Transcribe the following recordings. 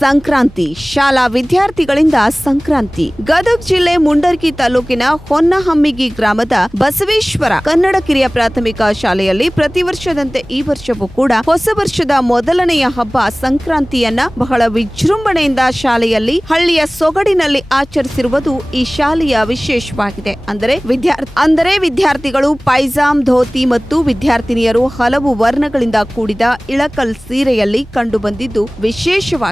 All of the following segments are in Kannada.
ಸಂಕ್ರಾಂತಿ ಶಾಲಾ ವಿದ್ಯಾರ್ಥಿಗಳಿಂದ ಸಂಕ್ರಾಂತಿ. ಗದಗ ಜಿಲ್ಲೆ ಮುಂಡರ್ಗಿ ತಾಲೂಕಿನ ಹೊನ್ನಹಮ್ಮಿಗಿ ಗ್ರಾಮದ ಬಸವೇಶ್ವರ ಕನ್ನಡ ಕಿರಿಯ ಪ್ರಾಥಮಿಕ ಶಾಲೆಯಲ್ಲಿ ಪ್ರತಿ ವರ್ಷದಂತೆ ಈ ವರ್ಷವೂ ಕೂಡ ಹೊಸ ವರ್ಷದ ಮೊದಲನೆಯ ಹಬ್ಬ ಸಂಕ್ರಾಂತಿಯನ್ನ ಬಹಳ ವಿಜೃಂಭಣೆಯಿಂದ ಶಾಲೆಯಲ್ಲಿ ಹಳ್ಳಿಯ ಸೊಗಡಿನಲ್ಲಿ ಆಚರಿಸಿರುವುದು ಈ ಶಾಲೆಯ ವಿಶೇಷವಾಗಿದೆ. ಅಂದರೆ ವಿದ್ಯಾರ್ಥಿಗಳು ಪೈಜಾಮ್, ಧೋತಿ ಮತ್ತು ವಿದ್ಯಾರ್ಥಿನಿಯರು ಹಲವು ವರ್ಣಗಳಿಂದ ಕೂಡಿದ ಇಳಕಲ್ ಸೀರೆಯಲ್ಲಿ ಕಂಡು ಬಂದಿದ್ದು ವಿಶೇಷವಾಗಿತ್ತು.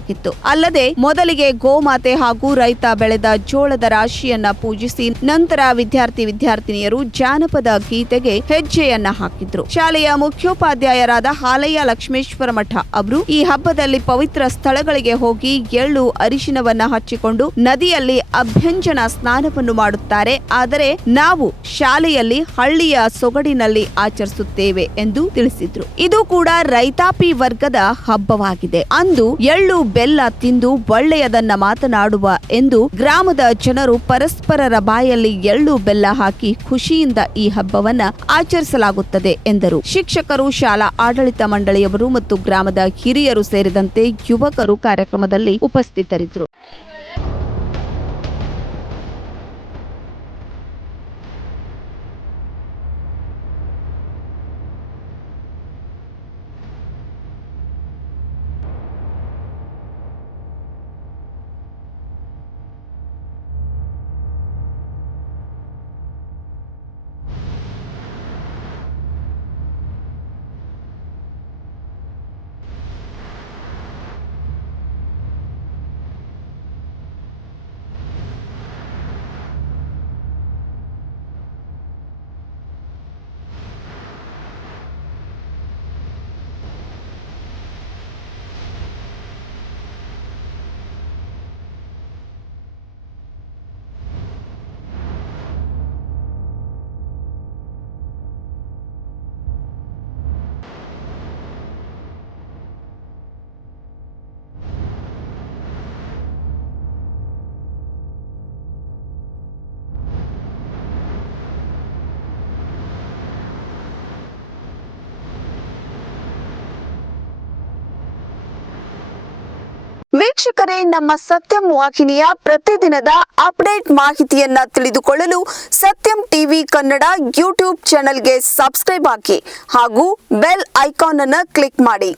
ಅಲ್ಲದೆ ಮೊದಲಿಗೆ ಗೋಮಾತೆ ಹಾಗೂ ರೈತ ಬೆಳೆದ ಜೋಳದ ರಾಶಿಯನ್ನ ಪೂಜಿಸಿ ನಂತರ ವಿದ್ಯಾರ್ಥಿನಿಯರು ಜಾನಪದ ಗೀತೆಗೆ ಹೆಜ್ಜೆಯನ್ನ ಹಾಕಿದ್ರು. ಶಾಲೆಯ ಮುಖ್ಯೋಪಾಧ್ಯಾಯರಾದ ಹಾಲಯ್ಯ ಲಕ್ಷ್ಮೇಶ್ವರ ಮಠ ಅವರು ಈ ಹಬ್ಬದಲ್ಲಿ ಪವಿತ್ರ ಸ್ಥಳಗಳಿಗೆ ಹೋಗಿ ಎಳ್ಳು ಅರಿಶಿನವನ್ನ ಹಚ್ಚಿಕೊಂಡು ನದಿಯಲ್ಲಿ ಅಭ್ಯಂಜನ ಸ್ನಾನವನ್ನು ಮಾಡುತ್ತಾರೆ. ಆದರೆ ನಾವು ಶಾಲೆಯಲ್ಲಿ ಹಳ್ಳಿಯ ಸೊಗಡಿನಲ್ಲಿ ಆಚರಿಸುತ್ತೇವೆ ಎಂದು ತಿಳಿಸಿದ್ರು. ಇದು ಕೂಡ ರೈತಾಪಿ ವರ್ಗದ ಹಬ್ಬವಾಗಿದೆ. ಅಂದು ಎಳ್ಳು ಬೆಲ್ಲ ತಿಂದು ಒಳ್ಳೆಯದನ್ನ ಮಾತನಾಡುವ ಎಂದು ಗ್ರಾಮದ ಜನರು ಪರಸ್ಪರರ ಬಾಯಲ್ಲಿ ಎಳ್ಳು ಬೆಲ್ಲ ಹಾಕಿ ಖುಷಿಯಿಂದ ಈ ಹಬ್ಬವನ್ನ ಆಚರಿಸಲಾಗುತ್ತದೆ ಎಂದರು. ಶಿಕ್ಷಕರು, ಶಾಲಾ ಆಡಳಿತ ಮಂಡಳಿಯವರು ಮತ್ತು ಗ್ರಾಮದ ಹಿರಿಯರು ಸೇರಿದಂತೆ ಯುವಕರು ಕಾರ್ಯಕ್ರಮದಲ್ಲಿ ಉಪಸ್ಥಿತರಿದ್ದರು. ವೀಕ್ಷಕರೇ, ನಮ್ಮ ಸತ್ಯಂ ವಾಹಿನಿಯ ಪ್ರತಿದಿನದ ಅಪ್ಡೇಟ್ ಮಾಹಿತಿಯನ್ನ ತಿಳಿದುಕೊಳ್ಳಲು ಸತ್ಯಂ ಟಿವಿ ಕನ್ನಡ ಯೂಟ್ಯೂಬ್ ಚಾನೆಲ್ಗೆ ಸಬ್ಸ್ಕ್ರೈಬ್ ಹಾಕಿ ಹಾಗೂ ಬೆಲ್ ಐಕಾನ್ ಅನ್ನು ಕ್ಲಿಕ್ ಮಾಡಿ.